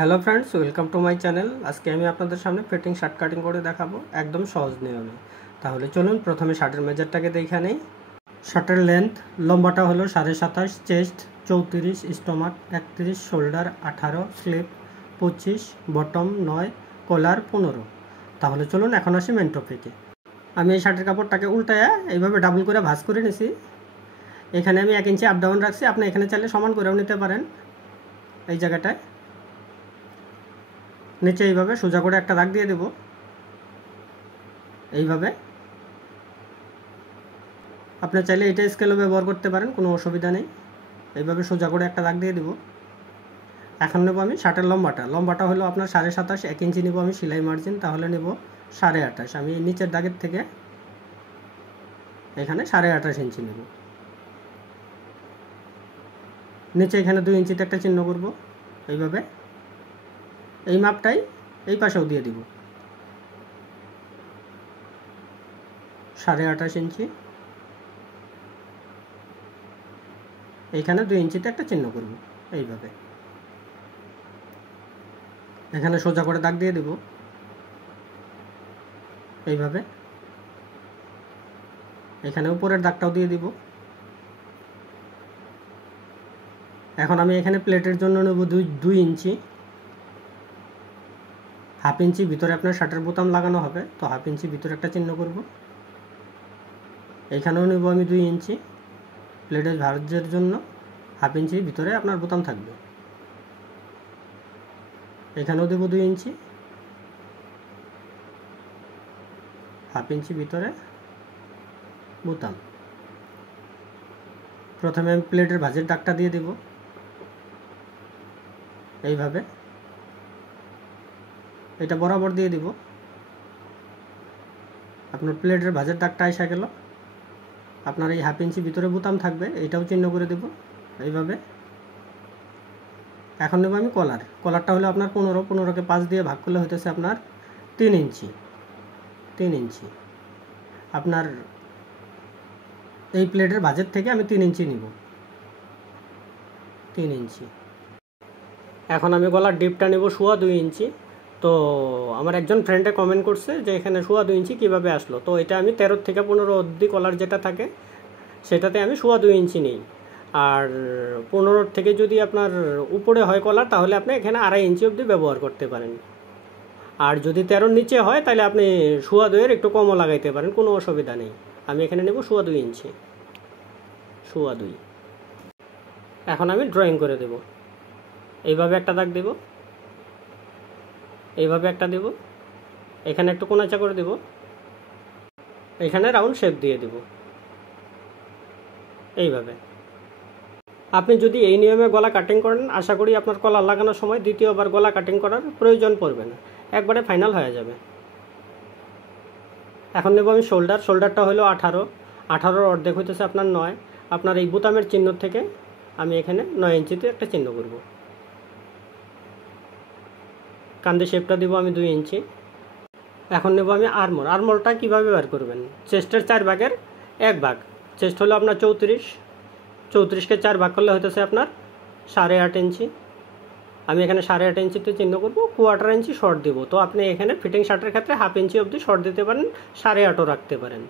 Hello friends, welcome to my channel. আজকে আমি আপনাদের সামনে ফিটিং শার্ট কাটিং করে দেখাবো একদম সহজ নিয়মে। তাহলে চলুন প্রথমে শার্টের মেজারটাকে দেখে নেই। শার্টের লেন্থ লম্বাটা হলো 27.5, chest 34, stomach 31, shoulder 18, sleeve 25, bottom 9, collar 15। তাহলে চলুন এখন আসি মেন টপিকে। আমি এই শার্টের কাপড়টাকে উল্টায় এইভাবে ডাবল করে ভাঁজ করে নিছি। এখানে আমি 1 ইঞ্চি আপ ডাউন রাখছি, আপনি এখানে চাইলে সমান করেও নিতে পারেন। এই জায়গাটায় নিচে এইভাবে সোজা করে একটা দাগ দিয়ে দেব। এইভাবে আপনি চাইলে এটা স্কেলও ব্যবহার করতে পারেন, কোনো অসুবিধা নেই। এইভাবে সোজা করে একটা দাগ দিয়ে দেব। এখন নেব আমি শার্টের লম্বাটা হলো আপনার 27.5, 1 ইঞ্চি নেব আমি সেলাই মার্জিন, তাহলে নেব 28.5। আমি নিচের দাগের থেকে এখানে 28.5 ইঞ্চি নেব। নিচে এখানে 2 ইঞ্চিতে একটা চিহ্ন করব। এইভাবে এই মাপটাই এই পাশেও দিয়ে দিব। 28.5 ইঞ্চি, এইখানে 2 ইঞ্চিতে একটা চিহ্ন করব। এইভাবে এখানে সোজা করে দাগ দিয়ে দেব। এইভাবে এখানে উপরের দাগটাও দিয়ে দিব। এখন আমি এখানে প্লেটের জন্য নেব 2 ইঞ্চি। হাফ ইঞ্চি ভিতরে আপনার শার্টের বোতাম লাগানো হবে, তো হাফ ইঞ্চি ভিতরে একটা চিহ্ন করব। এইখানেও নেব আমি 2 ইঞ্চি। প্লেটের ভাঁজের জন্য হাফ ইঞ্চি ভিতরে আপনার বোতাম থাকবে। এখানেও দেব 2 ইঞ্চি, হাফ ইঞ্চি ভিতরে বোতাম। প্রথমে আমি প্লেটের ভাঁজের দাগটা দিয়ে দেব। এইভাবে এটা বরাবর দিয়ে দিব। আপনার প্লেটের ভাঁজের দাগটা এসে গেল। আপনার এই হাফ ইঞ্চি ভিতরে বোতাম থাকবে, এটাও চিহ্ন করে দেব। এইভাবে এখন নেব আমি কলারটা হলো আপনার 15কে 5 দিয়ে ভাগ করলে হইতেছে আপনার 3 ইঞ্চি। আপনার এই প্লেটের ভাঁজের থেকে আমি 3 ইঞ্চি নিব। 3 ইঞ্চি। এখন আমি গলার ডিপটা নেব 2.25 ইঞ্চি। তো আমার একজন ফ্রেন্ডে কমেন্ট করছে যে এখানে 2.25 ইঞ্চি কীভাবে আসলো। তো এটা আমি 13 থেকে 15 অবধি কলার যেটা থাকে সেটাতে আমি 2.25 ইঞ্চি নিই। আর 15 থেকে যদি আপনার উপরে হয় কলার, তাহলে আপনি এখানে 2.5 ইঞ্চি অবধি ব্যবহার করতে পারেন। আর যদি 13 নিচে হয় তাহলে আপনি 2.25 একটু কমও লাগাইতে পারেন, কোনো অসুবিধা নেই। আমি এখানে নেব 2.25 ইঞ্চি। 2.25। এখন আমি ড্রয়িং করে দেব। এইভাবে একটা দাগ দেব, এইভাবে একটা দেব, এখানে একটু কোণাচা করে দেব, এখানে রাউন্ড শেপ দিয়ে দেব। এইভাবে আপনি যদি এই নিয়মে গলা কাটিং করেন, আশা করি আপনার কলার লাগানোর সময় দ্বিতীয়বার গলা কাটিং করার প্রয়োজন পড়বে না, একবারে ফাইনাল হয়ে যাবে। এখন নেব আমি শোল্ডারটা হলো 18 অর্ধেক হইতেছে আপনার 9। আপনার এই বোতামের চিহ্ন থেকে আমি এখানে 9 ইঞ্চিতে একটা চিহ্ন করব। কান্দে শেপটা দেবো আমি 2 ইঞ্চি। এখন নেব আমি আর্মরটা কীভাবে বের করবেন? চেস্টের 4 ভাগের 1 ভাগ। চেস্ট হলো আপনার 34কে 4 ভাগ করলে হইতেছে আপনার 8.5 ইঞ্চি। আমি এখানে 8.5 ইঞ্চিতে চিহ্ন করব, 1/4 ইঞ্চি শর্ট দেবো। তো আপনি এখানে ফিটিং শার্টের ক্ষেত্রে হাফ ইঞ্চি অবধি শর্ট দিতে পারেন, 8.5ও রাখতে পারেন।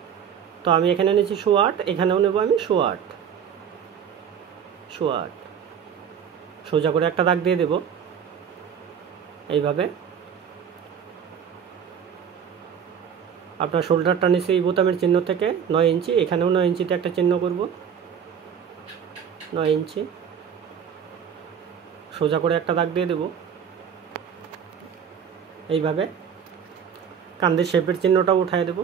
তো আমি এখানে নিয়েছি 8.25, এখানেও নেব আমি 8.25। সোজা করে একটা দাগ দিয়ে দেব। এইভাবে আপনার শোল্ডারটা নিচে এই বোতামের চিহ্ন থেকে 9 ইঞ্চি, এখানেও 9 ইঞ্চিতে একটা চিহ্ন করব। 9 ইঞ্চি সোজা করে একটা দাগ দিয়ে দেব। এইভাবে কান্দের শেপের চিহ্নটাও উঠায় দেব।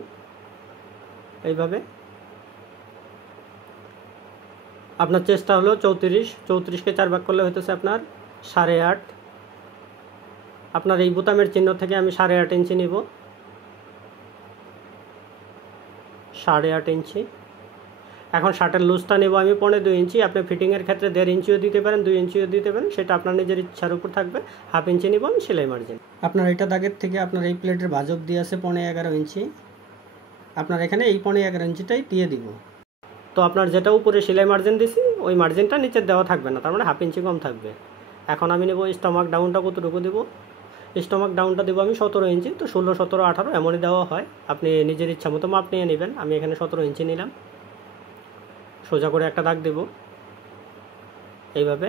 এইভাবে আপনার চেষ্টা হলো 34কে 4 ভাগ করলে হইতেছে আপনার 8.5। আপনার এই বোতামের চিহ্ন থেকে আমি 8.5 ইঞ্চি নিব। 8.5 ইঞ্চি। এখন শার্টের লুজটা নেব আমি 2.5 ইঞ্চি। আপনি ফিটিংয়ের ক্ষেত্রে 1.5 ইঞ্চিও দিতে পারেন, 2 ইঞ্চিও দিতে পারেন, সেটা আপনার নিজের ইচ্ছার উপর থাকবে। হাফ ইঞ্চি নিব আমি সেলাই মার্জিন। আপনার এটা দাগের থেকে আপনার এই প্লেটের ভাঁজ অবধি আছে 11.5 ইঞ্চি। আপনার এখানে এই 11.5 ইঞ্চিটাই দিয়ে দিব। তো আপনার যেটা উপরে সেলাই মার্জিন দিছি ওই মার্জিনটা নিচে দেওয়া থাকবে না, তার মানে হাফ ইঞ্চি কম থাকবে। এখন আমি নেব স্টমাক ডাউনটা কতটুকু দেবো, স্টমাক ডাউনটা দেবো আমি 17 ইঞ্চি। তো 16, 17, 18 এমনই দেওয়া হয়, আপনি নিজের ইচ্ছা মতো মাপ নিয়ে নেবেন। আমি এখানে 17 ইঞ্চি নিলাম। সোজা করে একটা দাগ দেব এইভাবে।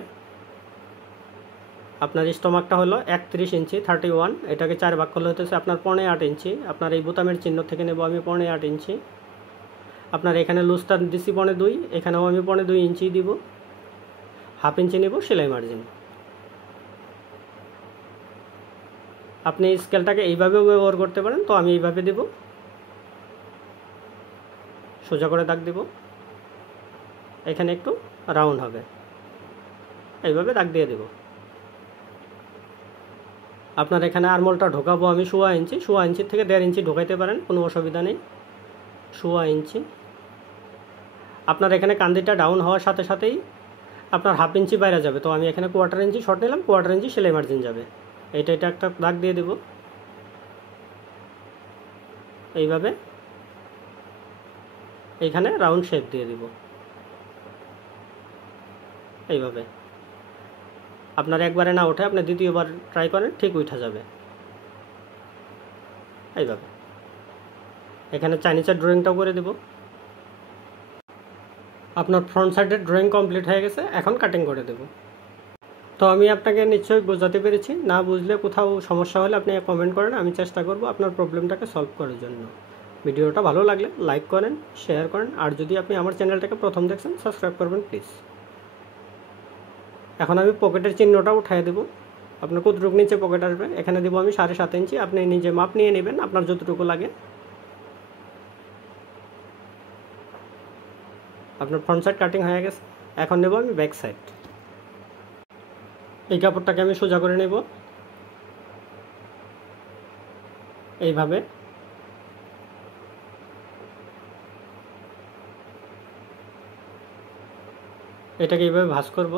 আপনার স্টমাকটা হলো 31 ইঞ্চি 31, এটাকে 4 ভাগ করলে হতেছে আপনার 15.8 ইঞ্চি। আপনার এই বোতামের চিহ্ন থেকে নেব আমি 15.8 ইঞ্চি। আপনার এখানে লুজটা দিচ্ছি 15.2, এখানেও আমি 15.2 ইঞ্চি দিব। হাফ ইঞ্চি নেব সেলাই মার্জিন। আপনি স্কেলটাকে এইভাবেও ব্যবহার করতে পারেন, তো আমি এইভাবে দেব। সোজা করে দাগ দেব, এখানে একটু রাউন্ড হবে, এইভাবে দাগ দিয়ে দেব। আপনার এখানে আরমোলটা ঢোকাবো আমি 16 ইঞ্চি, 16 ইঞ্চির থেকে 1.5 ইঞ্চি ঢোকাইতে পারেন, কোনো অসুবিধা নেই। 16 ইঞ্চি। আপনার এখানে কান্দিটা ডাউন হওয়ার সাথে সাথেই আপনার হাফ ইঞ্চি বাইরে যাবে, তো আমি এখানে 1/4 ইঞ্চি শর্ট নিলাম, 1/4 ইঞ্চি সেলাই মার্জিন যাবে। এটা একটা দাগ দিয়ে দেব এইভাবে, এইখানে রাউন্ড শেপ দিয়ে দিব এইভাবে। আপনার একবারে না ওঠে, আপনি দ্বিতীয়বার ট্রাই করেন, ঠিক উঠে যাবে এইভাবে। এখানে চাইনিজের ড্রয়িংটাও করে দেব। আপনার ফ্রন্ট সাইডের ড্রয়িং কমপ্লিট হয়ে গেছে, এখন কাটিং করে দেব। তো আমি আপনাকে নিশ্চয়ই বোঝাতে পেরেছি। না বুঝলে কোথাও সমস্যা হলে আপনি কমেন্ট করেন, আমি চেষ্টা করব আপনার প্রবলেমটাকে সলভ করার জন্য। ভিডিওটা ভালো লাগলে লাইক করেন, শেয়ার করেন, আর যদি আপনি আমার চ্যানেলটাকে প্রথম দেখছেন সাবস্ক্রাইব করবেন প্লিজ। এখন আমি পকেটের চিহ্নটা উঠাই দেব। আপনার কতটুকু নিচে পকেট আসবে এখানে দেবো আমি 7.5 ইঞ্চি। আপনি নিজে মাপ নিয়ে নেবেন আপনার যতটুকু লাগে। আপনার ফ্রন্ট সাইড কাটিং হয়ে গেছে, এখন নেব আমি ব্যাক সাইড। এই কাপড়টাকে আমি সোজা করে নেব এইভাবে। এটাকে এইভাবে ভাঁজ করব।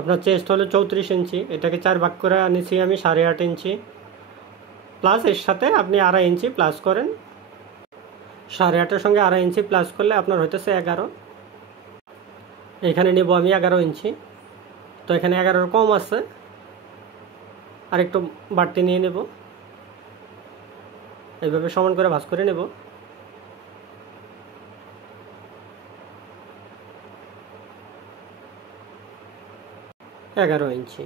আপনার চেস্ট হলো 34 ইঞ্চি, এটাকে 4 ভাগ করে নিচ্ছি আমি 8.5 ইঞ্চি, প্লাস এর সাথে আপনি 2.5 ইঞ্চি প্লাস করেন। 8.5-এর সঙ্গে 2.5 ইঞ্চি প্লাস করলে আপনার হইতেছে 11। এখানে নেব আমি 11 ইঞ্চি, তো এখানে 11-এর কম আছে, আর একটু বাড়তি নিয়ে নেব। এইভাবে সমান করে ভাঁজ করে নেব। এগারো ইঞ্চি,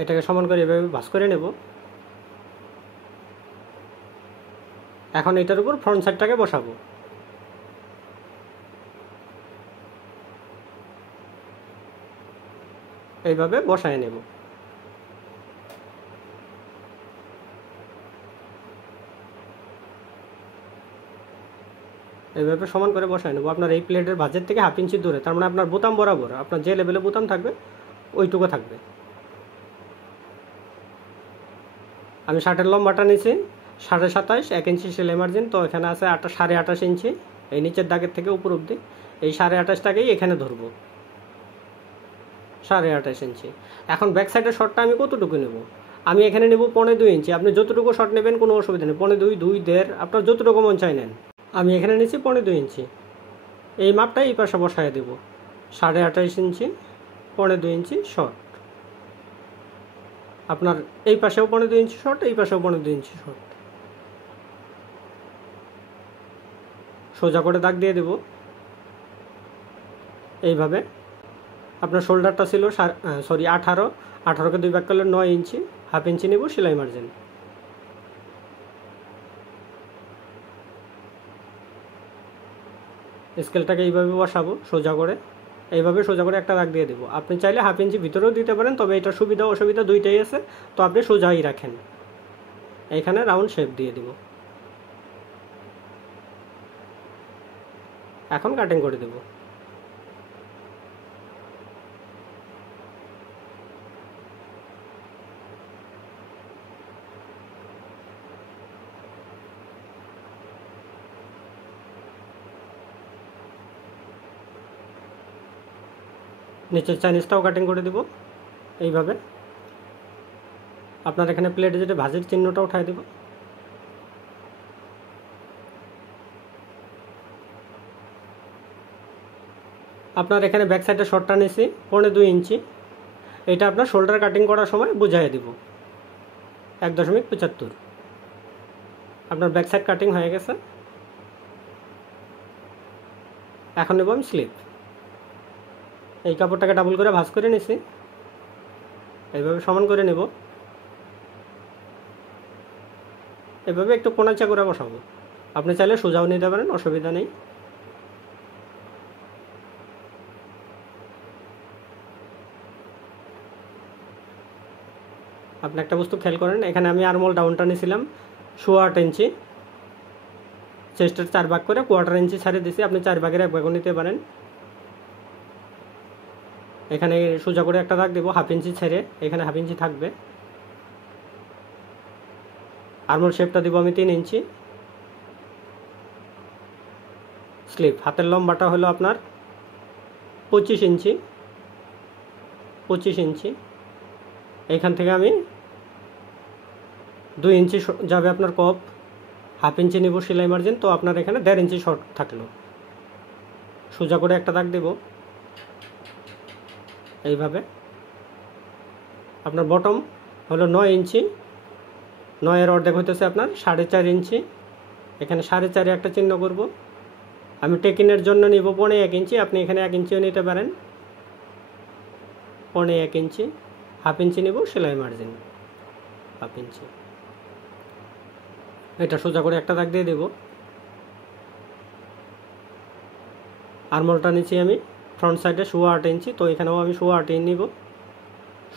এটাকে সমান করে এভাবে ভাঁজ করে নেব। এখন এটার উপর ফ্রন্ট সাইডটাকে বসাবো। এইভাবে বসায় নেব। এইভাবে সমান করে বসায় নেব। আপনার এই প্লেটের ভাঁজের থেকে হাফ ইঞ্চি দূরে, তার মানে আপনার বোতাম বরাবর, আপনার যে লেভেলে বোতাম থাকবে ওইটুকু থাকবে। আমি শার্টের লম্বাটা নিয়েছি 27.5, 1 ইঞ্চি সেলাই মার্জিন, তো এখানে আছে 28.5 ইঞ্চি। এই নিচের দাগের থেকে উপর অবধি এই 28.5টাকেই এখানে ধরবো, 28.5 ইঞ্চি। এখন ব্যাক সাইডের শর্টটা আমি কতটুকু নেব, আমি এখানে নেব 15.2 ইঞ্চি। আপনি যতটুকু শর্ট নেবেন কোনো অসুবিধা নেই, 15.2, 2, 1.5 আপনার যতটুকু মন চাই নেন। আমি এখানে নিচ্ছি 15.2 ইঞ্চি। এই মাপটা এই পাশে বসায় দেব, 28.5 ইঞ্চি, 15.2 ইঞ্চি শর্ট। আপনার এই পাশেও 15.2 ইঞ্চি শর্ট, এই পাশেও 15.2 ইঞ্চি শর্ট। সোজা করে দাগ দিয়ে দেব এইভাবে। আপনার শোল্ডারটা ছিল 18, 18কে 2 ভাগ করলে 9 ইঞ্চি, হাফ ইঞ্চি নেব সেলাই মার্জিন। স্কেলটাকে এইভাবে বসাবো সোজা করে, এইভাবে সোজা করে একটা দাগ দিয়ে দেবো। আপনি চাইলে হাফ ইঞ্চি ভিতরেও দিতে পারেন, তবে এটা সুবিধা অসুবিধা দুইটাই আছে, তো আপনি সোজাই রাখেন। এইখানে রাউন্ড শেপ দিয়ে দেব। এখন কাটিং করে দেব। নিচের চাইনিজটাও কাটিং করে দেব এইভাবে। আপনার এখানে প্লেটে যেটা ভাঁজের চিহ্নটা উঠাই দেব। আপনার এখানে ব্যাক সাইডে শর্টটা নিয়েছি 2.5 ইঞ্চি, এটা আপনার শোল্ডার কাটিং করার সময় বুঝাই দেব 1.75। আপনার ব্যাক সাইড কাটিং হয়ে গেছে। এখন নেব আমি স্লিপ। এই কাপড়টাকে ডাবল করে ভাঁজ করে নিছি, এইভাবে সমান করে নেব। এভাবে একটু কোণাচা করে বসাবো। আপনি চাইলে সোজাও নিতে পারেন, অসুবিধা নেই। আপনি একটা বস্তু খেয়াল করেন, এখানে আমি আর্মহোল ডাউনটা নিয়েছিলাম 8.25 ইঞ্চি, চেস্টের 4 ভাগ করে 1/4 ইঞ্চি ছাড়িয়ে দিয়েছি। আপনি 4 ভাগের 1 ভাগও নিতে পারেন। এখানে সোজা করে একটা দাগ দেবো 1/2 ইঞ্চি ছেড়ে, এখানে 1/2 ইঞ্চি থাকবে। আর্মহোল শেপটা দিব আমি 3 ইঞ্চি। স্লিপ হাতের লম্বাটা হলো আপনার 25 ইঞ্চি। 25 ইঞ্চি এইখান থেকে আমি 2 ইঞ্চি যাবে আপনার কপ, 1/2 ইঞ্চি নেব সেলাই মার্জিন। তো আপনার এখানে 1.5 ইঞ্চি শর্ট থাকলো। সোজা করে একটা দাগ দেব এইভাবে। আপনার বটম হলো 9 ইঞ্চি, 9-এর অর্ধেক হইতেছে আপনার 4.5 ইঞ্চি। এখানে 4.5 একটা চিহ্ন করব। আমি টেকিনের জন্য নিব 1.5 ইঞ্চি, আপনি এখানে 1 ইঞ্চিও নিতে পারেন। 1.5 ইঞ্চি, 1/2 ইঞ্চি নেব সেলাই মার্জিন 1/2 ইঞ্চি। এটা সোজা করে একটা দাগ দিয়ে দেব। আর্মহোলটা নিচ্ছি আমি ফ্রন্ট সাইডে 8.25 ইঞ্চি, তো এখানেও আমি 8.25 নিব।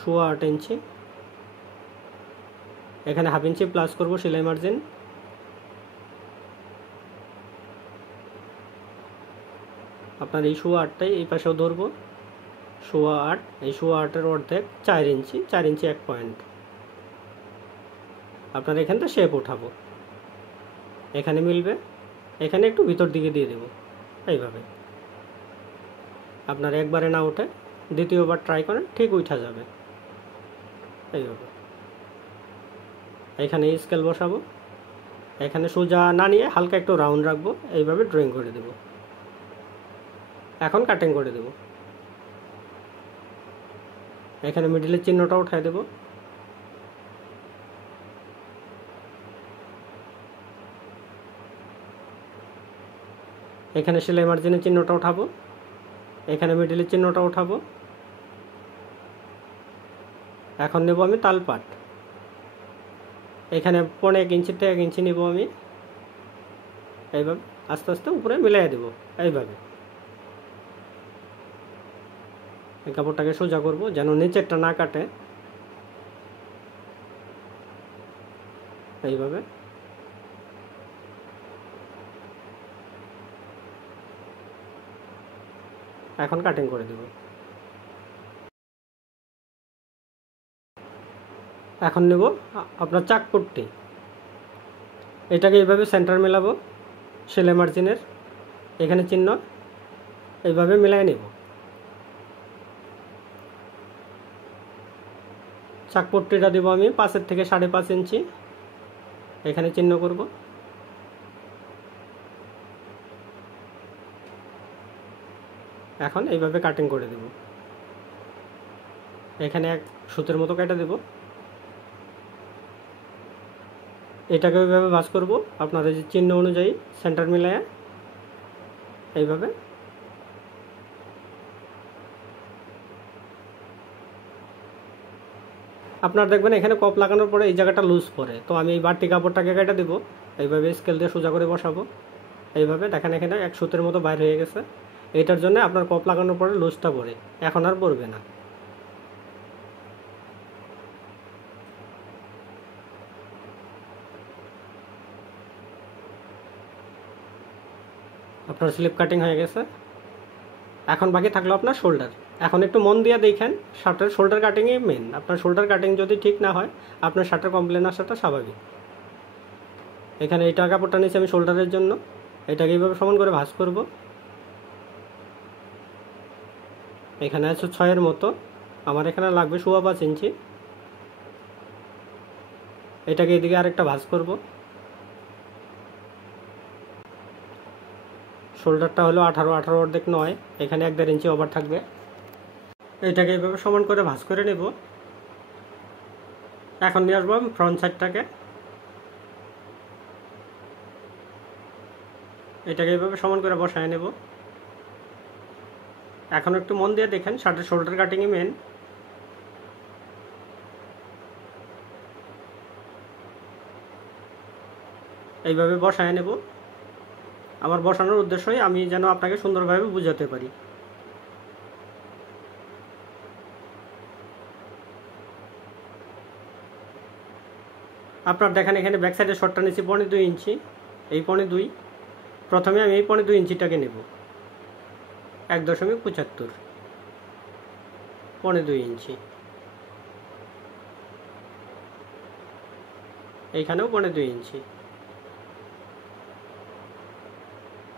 8.25 ইঞ্চি, এখানে 1/2 ইঞ্চি প্লাস করব সেলাই মার্জিন। আপনার এই 8.25টাই এই পাশেও ধরবো 8.25, এই 8.25-এর অর্ধেক 4 ইঞ্চি, 4 ইঞ্চি 1 পয়েন্ট। আপনার এখানটা শেপ উঠাবো, এখানে মিলবে, এখানে একটু ভিতর দিকে দিয়ে দেব এইভাবে। আপনার একবারে না উঠে দ্বিতীয়বার ট্রাই করেন, ঠিক উঠা যাবে এইভাবে। এখানে স্কেল বসাবো, এখানে সোজা না নিয়ে হালকা একটু রাউন্ড রাখবো, এইভাবে ড্রয়িং করে দেব। এখন কাটিং করে দেব। এখানে মিডিলের চিহ্নটা উঠাই দেব। এখানে সেলাই মার্জিনের চিহ্নটা উঠাবো, এখানে মিডিলের চিহ্নটা উঠাবো। এখন নেব আমি তালপাট, এখানে 1.5 ইঞ্চিতে 1 ইঞ্চি নেব আমি। এইভাবে আস্তে আস্তে উপরে মিলাই দেব এইভাবে। এই কাপড়টাকে সোজা করব যেন নিচেরটা না কাটে, এইভাবে। এখন কাটিং করে দেব। এখন নেব আপনার চাকপট্টি, এটাকে এইভাবে সেন্টার মেলাবো সেলাই মার্জিনের, এখানে চিহ্ন, এইভাবে মিলাই নেব। চাকপট্টিটা দেব আমি 5 থেকে 5.5 ইঞ্চি, এখানে চিহ্ন করব। এখন এইভাবে কাটিং করে দেব। এখানে এক সুতের মতো কেটে দেব। এটাকে ওইভাবে ভাঁজ করব আপনাদের যে চিহ্ন অনুযায়ী সেন্টার মিলায়া এইভাবে। আপনার দেখবেন এখানে কপ লাগানোর পরে এই জায়গাটা লুজ পড়ে, তো আমি এই বাড়তি কাপড়টাকে কেটে দেব। এইভাবে স্কেল দিয়ে সোজা করে বসাবো এইভাবে। দেখেন এখানে এক সুতের মতো বাইর হয়ে গেছে। এটার জন্য আপনার কপ লাগানোর পরে লুজটা পড়ে, এখন আর পড়বে না। আপনার স্লিপ কাটিং হয়ে গেছে। এখন বাকি থাকলো আপনার শোল্ডার। এখন একটু মন দিয়ে দেখেন, শার্টের শোল্ডার কাটিংই মেন। আপনার শোল্ডার কাটিং যদি ঠিক না হয় আপনার শার্টের কমপ্লেন আসাটা স্বাভাবিক। এখানে এইটা কাপড়টা নিয়েছি আমি শোল্ডারের জন্য, এটাকে এইভাবে সমান করে ভাঁজ করব। এখানে আছে 6-এর মতো, আমার এখানে লাগবে 5.25 ইঞ্চি। এটাকে এদিকে আরেকটা ভাঁজ করব। শোল্ডারটা হলো 18 অর্ধেক 9, এখানে 1.5 ইঞ্চি ওভার থাকবে। এটাকে এইভাবে সমান করে ভাঁজ করে নেব। এখন নিয়ে আসবো ফ্রন্ট সাইডটাকে, এটাকে এইভাবে সমান করে বসায় নেব। এখন একটু মন দিয়ে দেখেন, শার্টের শোল্ডার কাটিংই মেন। এইভাবে বসায় নেব। আমার বসানোর উদ্দেশ্যই আমি যেন আপনাকে সুন্দরভাবে বুঝাতে পারি। আপনার দেখেন এখানে ব্যাক সাইডের শর্টটা নিচ্ছি 2.5 ইঞ্চি, এই 2.5। প্রথমে আমি এই 2.5 ইঞ্চিটাকে নেব, 1.75, 2.5 ইঞ্চি। এইখানেও 2.5 ইঞ্চি।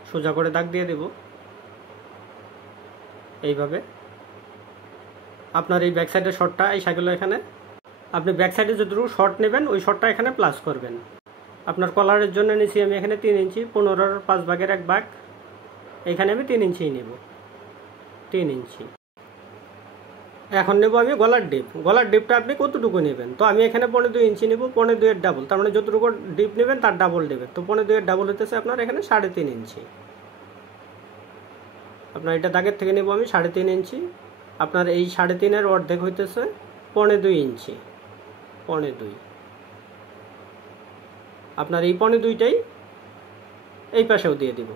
সোজা করে দাগ দিয়ে দেব এইভাবে। আপনার এই ব্যাক সাইডের শর্টটা এই সাইকেল, এখানে আপনি ব্যাক সাইডে যতটুকু শর্ট নেবেন ওই শর্টটা এখানে প্লাস করবেন। আপনার কলারের জন্য নিচ্ছি আমি এখানে 3 ইঞ্চি, 15-এর 5 ভাগের 1 ভাগ। এখানে আমি 3 ইঞ্চিই নেব, 3 ইঞ্চি। এখন নেব আমি গলার ডিপ। গলার ডিপটা আপনি কতটুকু নেবেন? তো আমি এখানে 2.5 ইঞ্চি নেব, 2.5-এর ডাবল, তার মানে যতটুকু ডিপ নেবেন তার ডাবল নেবেন। তো 2.5-এর ডাবল হতেছে আপনার এখানে 3.5 ইঞ্চি। আপনার এটা দাগের থেকে নেব আমি 3.5 ইঞ্চি। আপনার এই 3.5-এর অর্ধেক হইতেছে 2.5 ইঞ্চি, 2.5। আপনার এই 2.5টাই এই পাশেও দিয়ে দিব,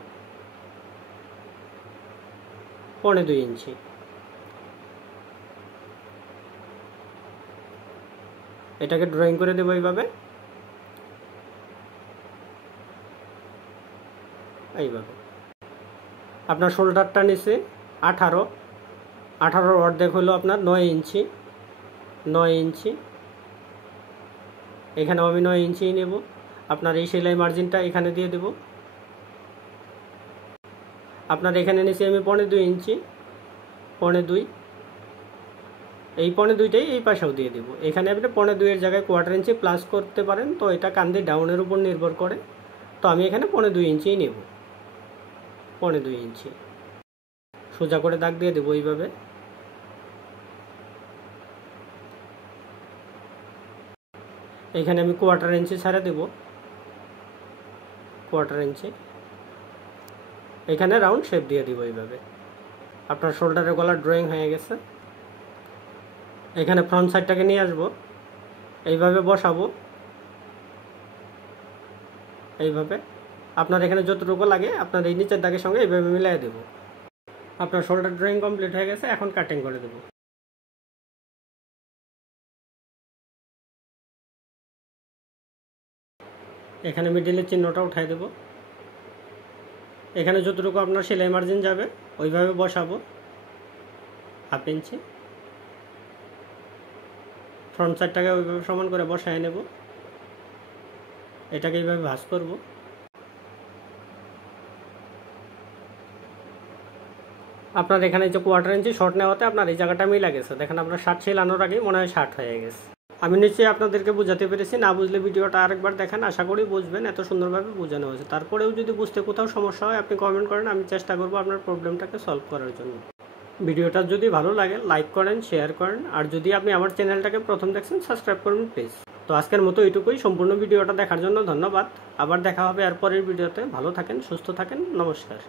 2.5 ইঞ্চি। এটাকে ড্রয়িং করে দেবো এইভাবে, এইভাবে। আপনার শোল্ডারটা নিচে 18-18-র অর্ধেক হলো আপনার 9 ইঞ্চি, 9 ইঞ্চি। এখানেও আমি 9 ইঞ্চি নেব। আপনার এই সেলাই মার্জিনটা এখানে দিয়ে দেব। আপনার এখানে নিচে আমি 2.5 ইঞ্চি, 2.5। এই 2.5টাই এই পাশেও দিয়ে দেব। এখানে আপনি 2.5-এর জায়গায় 1/4 ইঞ্চি প্লাস করতে পারেন, তো এটা কান্দি ডাউনের উপর নির্ভর করে। তো আমি এখানে 2.5 ইঞ্চিই নেব, 2.5 ইঞ্চি। সোজা করে দাগ দিয়ে দেবো এইভাবে। এখানে আমি 1/4 ইঞ্চি ছাড়া দেব, 1/4 ইঞ্চি। এখানে রাউন্ড শেপ দিয়ে দিব এইভাবে। আপনার শোল্ডারের গলা ড্রয়িং হয়ে গেছে। এখানে ফ্রন্ট সাইডটাকে নিয়ে আসবো, এইভাবে বসাবো, এইভাবে। আপনার এখানে যতটুকু লাগে আপনার এই নিচের দাগের সঙ্গে এইভাবে মিলাই দেব। আপনার শোল্ডার ড্রয়িং কমপ্লিট হয়ে গেছে। এখন কাটিং করে দেব। এখানে মিডিলের চিহ্নটা উঠাই দেব। এখানে যতটুকু আপনার সেলাই মার্জিন যাবে ওইভাবে বসাবো, 1/2 ইঞ্চি। ফ্রন্ট সাইডটাকে ওইভাবে সমান করে বসায় নেব। এটাকে এইভাবে ভাঁজ করব। আপনার এখানে যে 1/4 ইঞ্চি শর্ট নেওয়াতে আপনার এই জায়গাটা মিলে গেছে। দেখেন আপনার শার্ট সেলানোর আগেই মনে হয় শার্ট হয়ে গেছে। আমি নিশ্চয়ই আপনাদেরকে বোঝাতে পেরেছি। না বুঝলে ভিডিওটা আরেকবার দেখেন, আশা করি বুঝবেন। এত সুন্দরভাবে বোঝানো হয়েছে। তারপরেও যদি বুঝতে কোথাও সমস্যা হয় আপনি কমেন্ট করেন, আমি চেষ্টা করব আপনার প্রবলেমটাকে সলভ করার জন্য। ভিডিওটা যদি ভালো লাগে লাইক করেন, শেয়ার করেন, আর যদি আপনি আমার চ্যানেলটাকে প্রথম দেখছেন সাবস্ক্রাইব করবেন প্লিজ। তো আজকের মতো এইটুকুই। সম্পূর্ণ ভিডিওটা দেখার জন্য ধন্যবাদ। আবার দেখা হবে এরপরের ভিডিওতে। ভালো থাকেন, সুস্থ থাকেন, নমস্কার।